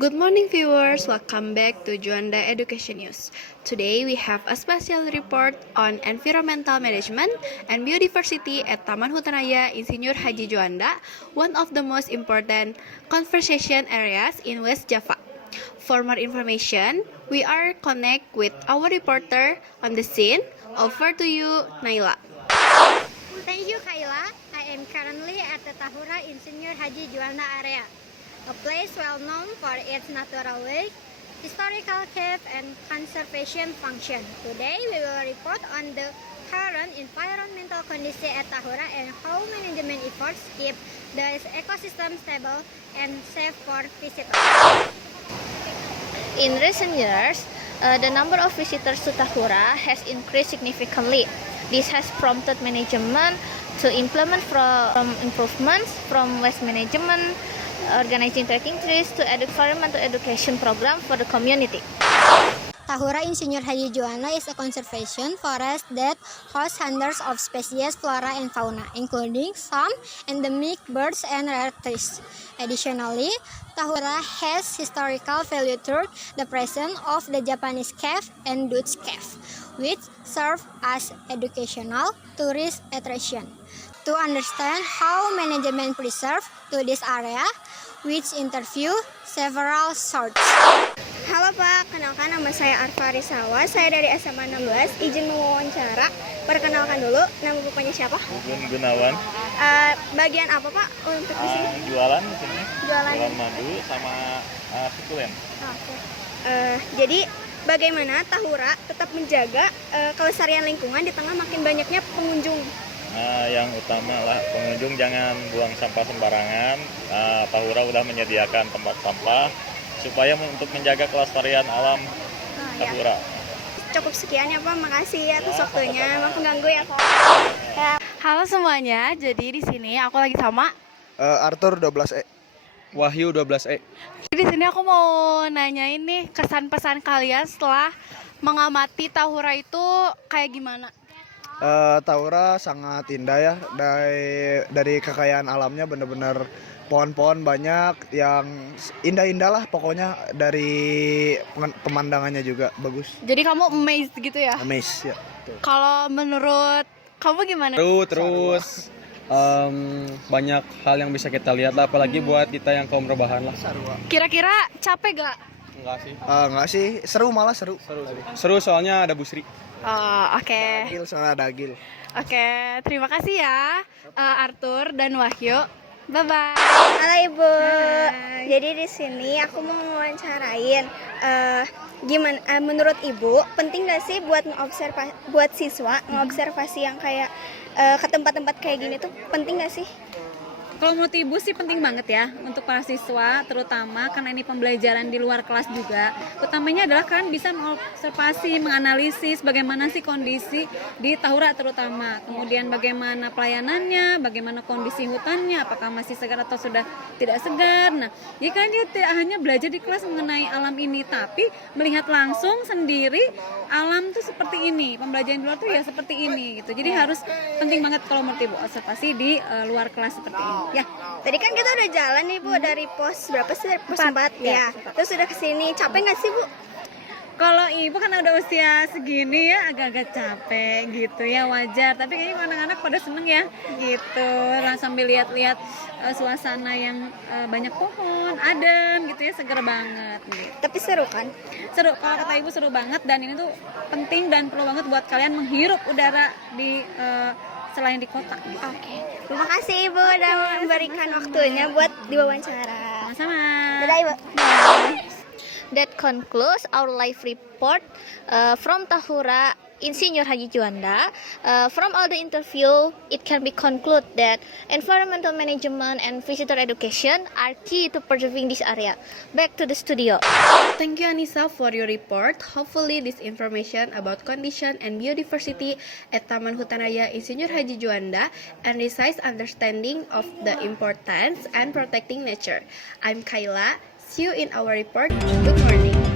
Good morning viewers, welcome back to Juanda Education News. Today we have a special report on environmental management and biodiversity at Taman Hutan Raya Insinyur Haji Juanda, one of the most important conservation areas in West Java. For more information, we are connect with our reporter on the scene. Over to you, Naila. Thank you, Kayla. I am currently at the Tahura Insinyur Haji Juanda area, a place well known for its natural lake, historical cave, and conservation function. Today, we will report on the current environmental condition at Tahura and how management efforts keep the ecosystem stable and safe for visitors. In recent years, the number of visitors to Tahura has increased significantly. This has prompted management to implement from improvements from waste management, organizing trekking trips to environmental education program for the community. Tahura Insinyur Haji Juanda is a conservation forest that hosts hundreds of species flora and fauna, including some endemic birds and rare trees. Additionally, Tahura has historical value through the presence of the Japanese cave and Dutch cave, which serve as educational tourist attraction. To understand how management preserve to this area, which interview several sources. Halo Pak, kenalkan nama saya Arfa Risawa, saya dari SMA 16, izin mewawancara. Perkenalkan dulu, nama bapaknya siapa? Gugun Gunawan. Bagian apa Pak untuk di sini? Jualan di sini. Jualan Madu sama sukulen. Oke. Jadi bagaimana Tahura tetap menjaga kelestarian lingkungan di tengah makin banyaknya pengunjung? Yang utama lah pengunjung jangan buang sampah sembarangan. Tahura udah menyediakan tempat sampah supaya untuk menjaga kelestarian alam Tahura. Ya. Cukup sekian ya Pak, makasih atas waktunya. Maaf mengganggu ya Pak. Halo semuanya, jadi di sini aku lagi sama Arthur 12E. Wahyu 12E. Di sini aku mau nanya ini kesan pesan kalian setelah mengamati Tahura itu kayak gimana? Tahura sangat indah ya, dari kekayaan alamnya bener-bener pohon-pohon banyak yang indah-indah lah pokoknya, dari pemandangannya juga bagus. Jadi kamu amazed gitu ya? Amazed ya. Kalau menurut kamu gimana? Terus banyak hal yang bisa kita lihat lah, apalagi buat kita yang kaum rebahan lah. Kira-kira capek gak? Enggak sih, Seru, malah seru. seru soalnya ada busri. Oh, oke. Dagil, soalnya dagil. Oke, terima kasih ya Arthur dan Wahyu. Bye-bye. Halo Ibu. Jadi di sini aku mau mewawancarain gimana menurut Ibu penting gak sih buat siswa ngobservasi yang kayak ke tempat-tempat kayak gini tuh penting gak sih? Kalau menurut Ibu sih penting banget ya untuk para siswa, terutama karena ini pembelajaran di luar kelas juga. Utamanya adalah kan bisa mengobservasi, menganalisis bagaimana sih kondisi di Tahura terutama. Kemudian bagaimana pelayanannya, bagaimana kondisi hutannya, apakah masih segar atau sudah tidak segar. Nah, jika dia tidak hanya belajar di kelas mengenai alam ini, tapi melihat langsung sendiri alam tuh seperti ini. Pembelajaran di luar tuh ya seperti ini gitu. Jadi harus penting banget kalau menurut Ibu observasi di luar kelas seperti ini. Ya, tadi kan kita udah jalan nih Bu dari pos berapa sih? Dari pos 4 ya. Terus udah kesini, capek nggak sih Bu? Kalau Ibu karena udah usia segini ya agak-agak capek gitu ya, wajar. Tapi kayaknya anak-anak pada seneng ya gitu. Sambil lihat-lihat suasana yang banyak pohon, adem gitu ya, seger banget gitu. Tapi seru kan? Seru, kalau kata Ibu seru banget, dan ini tuh penting dan perlu banget buat kalian menghirup udara di selain di kota gitu. Oke. Terima kasih Ibu udah memberikan waktunya buat diwawancara. Sama-sama. Dadah Ibu. That concludes our live report from Tahura Insinyur Haji Juanda. From all the interview, it can be concluded that environmental management and visitor education are key to preserving this area. Back to the studio. Thank you Anissa for your report. Hopefully this information about condition and biodiversity at Taman Hutan Raya Insinyur Haji Juanda enriches understanding of the importance and protecting nature. I'm Kayla. See you in our report. Good morning.